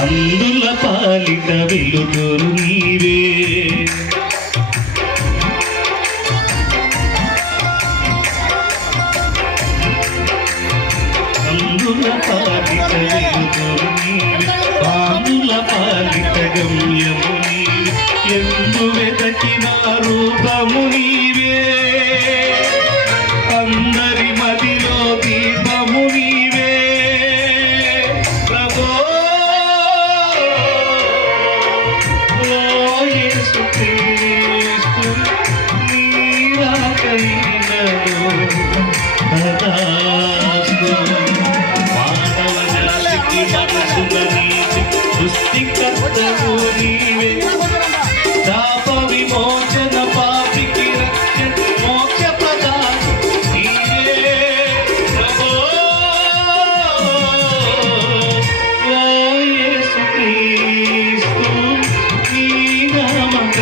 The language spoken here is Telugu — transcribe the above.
అందుల పాలిట వెలుగురు నీవే. అందుల పాలిట వెలుగురు నీవే. సృష్టికర్తవు నీవే శాప విమోచన పాపికి రక్షణ మోక్ష ప్రదాత నీవే ప్రభో ఓ యేసుక్రీస్తు నీ నామక